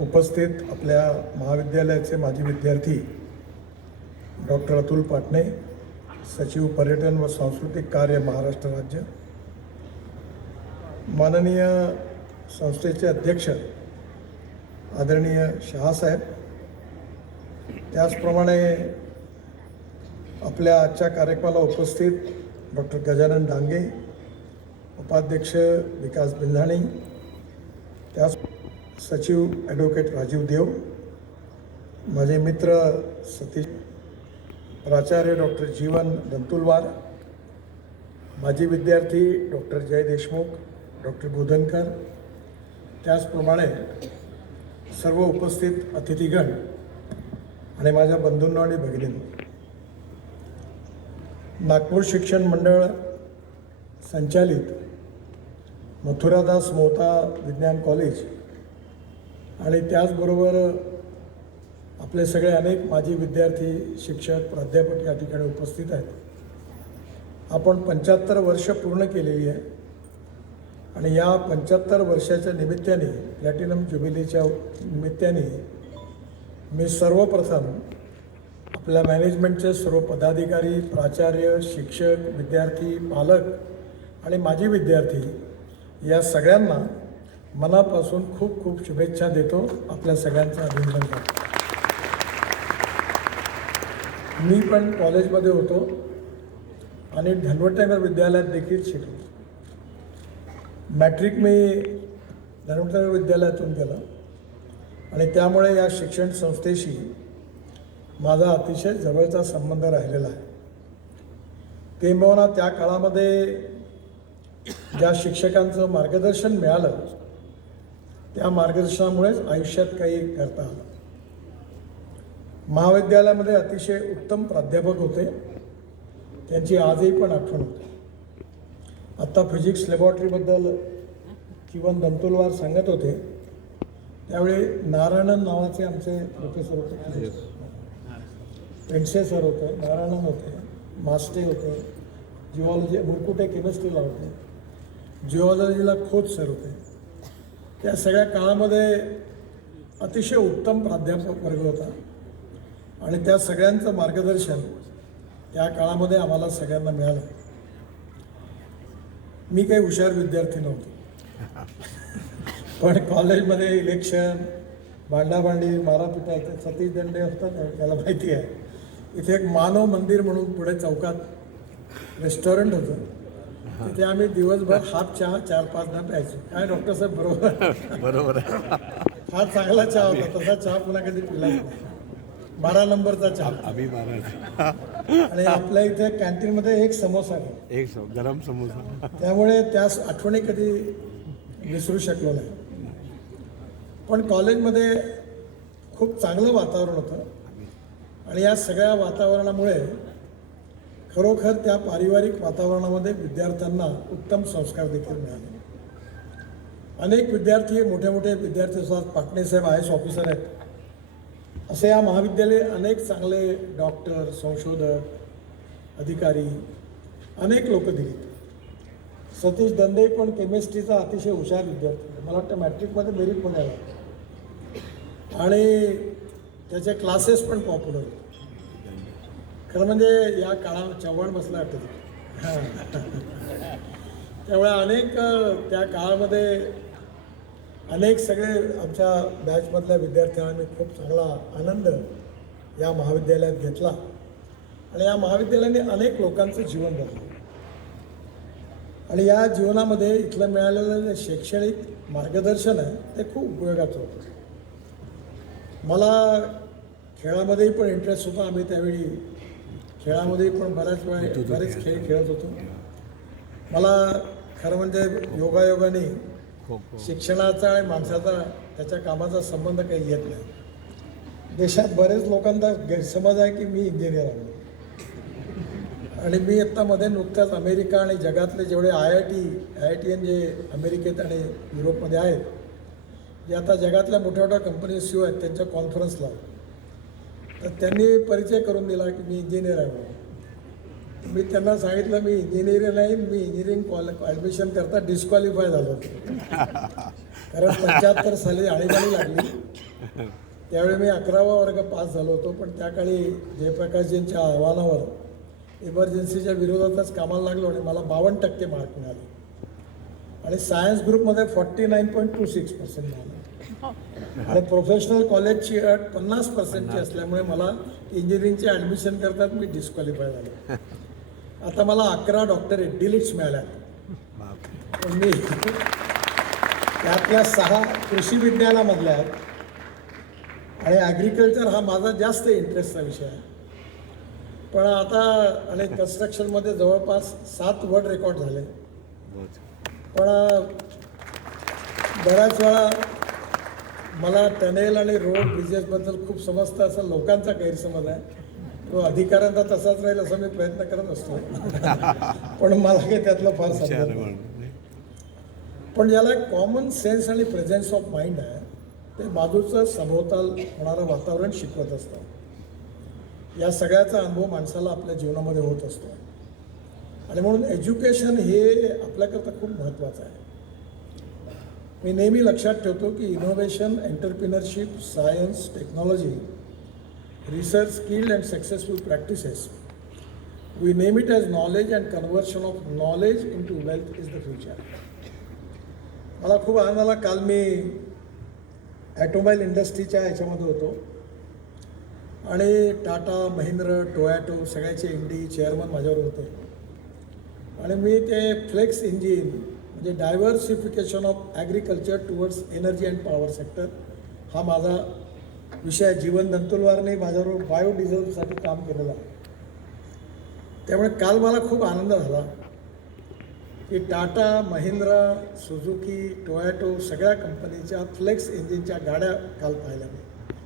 उपस्थित आपल्या महाविद्यालयाचे माजी विद्यार्थी डॉक्टर अतुल पाटणे, सचिव पर्यटन व सांस्कृतिक कार्य महाराष्ट्र राज्य, माननीय संस्थेचे अध्यक्ष आदरणीय शहासाहेब, त्याचप्रमाणे आपल्या आजच्या कार्यक्रमाला उपस्थित डॉक्टर गजानन डांगे, उपाध्यक्ष विकास बिल्हाणी, त्याच सचिव ॲडव्होकेट राजीव देव, माझे मित्र सतीश, प्राचार्य डॉक्टर जीवन दंतुलवार, माजी विद्यार्थी डॉक्टर जय देशमुख, डॉक्टर बोधनकर, त्याचप्रमाणे सर्व उपस्थित अतिथीगण आणि माझ्या बंधूंनो आणि भगिनींनो, नागपूर शिक्षण मंडळ संचालित मथुरादास मोहता विज्ञान कॉलेज आणि त्याचबरोबर आपले सगळे अनेक माजी विद्यार्थी, शिक्षक, प्राध्यापक या ठिकाणी उपस्थित आहेत. आपण 75 वर्ष पूर्ण केलेली आहे आणि या 75 वर्षाच्या निमित्ताने, प्लॅटिनम ज्युबिलीच्या निमित्ताने मी सर्वप्रथम आपल्या मॅनेजमेंटचे सर्व पदाधिकारी, प्राचार्य, शिक्षक, विद्यार्थी, पालक आणि माजी विद्यार्थी या सगळ्यांना मनापासून खूप खूप शुभेच्छा देतो. आपल्या सगळ्यांचं अभिनंदन करतो. मी पण कॉलेजमध्ये होतो आणि धनवटनगर विद्यालयात देखील शिकलो. मॅट्रिक मी धनवटनगर विद्यालयातून केलं आणि त्यामुळे या शिक्षण संस्थेशी माझा अतिशय जवळचा संबंध राहिलेला आहे. किंबहुना त्या काळामध्ये ज्या शिक्षकांचं मार्गदर्शन मिळालं त्या मार्गदर्शनामुळेच आयुष्यात काही करता आलं. महाविद्यालयामध्ये अतिशय उत्तम प्राध्यापक होते, त्यांची आजही पण आठवण होते. आत्ता फिजिक्स लॅबॉरेटरीबद्दल जीवन दंतुलवार सांगत होते, त्यावेळी नारायणन नावाचे आमचे प्रोफेसर होते, पेंडसे सर होते, नारायणन होते, मास्टे होते, जिओलॉजी मुरकुटे केमिस्ट्रीला होते, जिओलॉजीला खोत सर होते. त्या सगळ्या काळामध्ये अतिशय उत्तम प्राध्यापक वर्ग होता आणि त्या सगळ्यांचं मार्गदर्शन त्या काळामध्ये आम्हाला सगळ्यांना मिळालं. मी काही हुशार विद्यार्थी नव्हतो, पण कॉलेजमध्ये इलेक्शन, भांडाभांडी, मारापिटा, सतीश दंडे असतात, त्याला माहिती आहे. इथे एक मानव मंदिर म्हणून पुढे चौकात रेस्टॉरंट होतं, तिथे आम्ही दिवसभर हाफ चहा 4-5 प्यायचो. काय डॉक्टर साहेब बरोबर आहे. फार चांगला चहा होता, तसा चहा पुन्हा कधी पिला नाही. 12 नंबरचा चहा आणि आपल्या इथे कॅन्टीनमध्ये एक समोसा आहे, एक गरम समोसा. त्यामुळे त्या आठवणी कधी विसरू शकलो नाही. पण कॉलेजमध्ये खूप चांगलं वातावरण होतं आणि या सगळ्या वातावरणामुळे खरोखर त्या पारिवारिक वातावरणामध्ये विद्यार्थ्यांना उत्तम संस्कार देखील मिळाले. अनेक विद्यार्थी, मोठे मोठे विद्यार्थी असतात, पाटणे साहेब IAS ऑफिसर आहेत, असे या महाविद्यालय अनेक चांगले डॉक्टर, संशोधक, अधिकारी, अनेक लोक दिली. सतीश दंडे पण केमिस्ट्रीचा अतिशय हुशार विद्यार्थी, मला वाटतं मॅट्रिकमध्ये मेरिटमध्ये आला आणि त्याचे क्लासेस पण पॉप्युलर होते. खरं म्हणजे या काळात चव्हाण बसला वाटतं हां. त्यामुळे अनेक त्या काळामध्ये अनेक सगळे आमच्या बॅचमधल्या विद्यार्थ्यांनी खूप चांगला आनंद या महाविद्यालयात घेतला आणि या महाविद्यालयाने अनेक लोकांचं जीवन बदललं आणि या जीवनामध्ये इथलं मिळालेलं जे शैक्षणिक मार्गदर्शन आहे ते खूप उपयोगाचं होतं. मला खेळामध्येही पण इंटरेस्ट होता. आम्ही त्यावेळी खेळामध्ये पण बरेच खेळ खेळत होतो. मला खरं म्हणजे योगायोगाने शिक्षणाचा आणि माणसाचा, त्याच्या कामाचा संबंध काही येत नाही. देशात बरेच लोकांचा गैरसमज आहे की मी इंजिनियर आहे आणि मी आत्तामध्ये नुकत्याच अमेरिका आणि जगातले जेवढे IITN जे अमेरिकेत आणि युरोपमध्ये आहेत, जे आता जगातल्या मोठ्या मोठ्या कंपनी CEO आहेत, त्यांच्या कॉन्फरन्सला तर त्यांनी परिचय करून दिला की मी इंजिनियर आहे म्हणून. मी त्यांना सांगितलं मी इंजिनियर नाही, मी इंजिनिअरिंग ॲडमिशन करता डिस्क्वालिफाय झालो होतो. कारण 75 साली आणीबाणी लागली, त्यावेळी मी 11वा वर्ग पास झालो होतो. पण त्या काळी जयप्रकाशजींच्या आव्हानावर इमर्जन्सीच्या विरोधातच कामाला लागलो आणि मला 52% मार्क मिळाले आणि सायन्स ग्रुपमध्ये 49.26% मिळाले आणि प्रोफेशनल कॉलेजची अट 50%ची असल्यामुळे मला इंजिनिअरिंगचे ॲडमिशन करतात मी डिस्क्वालिफाय झालो. आता मला 11 डॉक्टरेट डिलीट्स मिळाल्या. पण मी त्यातल्या 6 कृषी विज्ञानामधल्या आहेत आणि ॲग्रिकल्चर हा माझा जास्त इंटरेस्टचा विषय आहे. पण आता आणि कन्स्ट्रक्शनमध्ये जवळपास 7 वर्ल्ड रेकॉर्ड झाले. पण बऱ्याच वेळा मला टनेल आणि रोड ब्रिजेसबद्दल खूप समजतं असं लोकांचा गैरसमज आहे. तो अधिकाऱ्यांचा तसाच राहील असं मी प्रयत्न करत असतो. पण मला काही त्यातलं फार समजत नाही. पण ज्याला एक कॉमन सेन्स आणि प्रेझेन्स ऑफ माइंड आहे ते बाजूचं सभोवताल होणारं वातावरण शिकवत असतं. या सगळ्याचा अनुभव माणसाला आपल्या जीवनामध्ये होत असतो आणि म्हणून एज्युकेशन हे आपल्याकरता खूप महत्त्वाचं आहे. मी नेहमी लक्षात ठेवतो की innovation, entrepreneurship, science, technology, research, skilled and successful practices, we name it as knowledge and conversion of knowledge into wealth is the future. मला खूप आनंद आला. काल मी ॲटोमोबाईल इंडस्ट्रीच्या ह्याच्यामध्ये होतो आणि टाटा, महिंद्रा, टोयॅटो सगळ्याचे MD चेअरमन माझ्यावर होते आणि मी ते फ्लेक्स इंजिन म्हणजे diversification of agriculture towards energy and power sector हा माझा विषय. जीवन दंतुलवारने माझ्याबरोबर बायोडिझेलसाठी काम केलेलं आहे. त्यामुळे काल मला खूप आनंद झाला की टाटा, महिंद्रा, सुझुकी, टोयॅटो सगळ्या कंपनीच्या फ्लेक्स इंजिनच्या गाड्या काल पाहिल्या मी.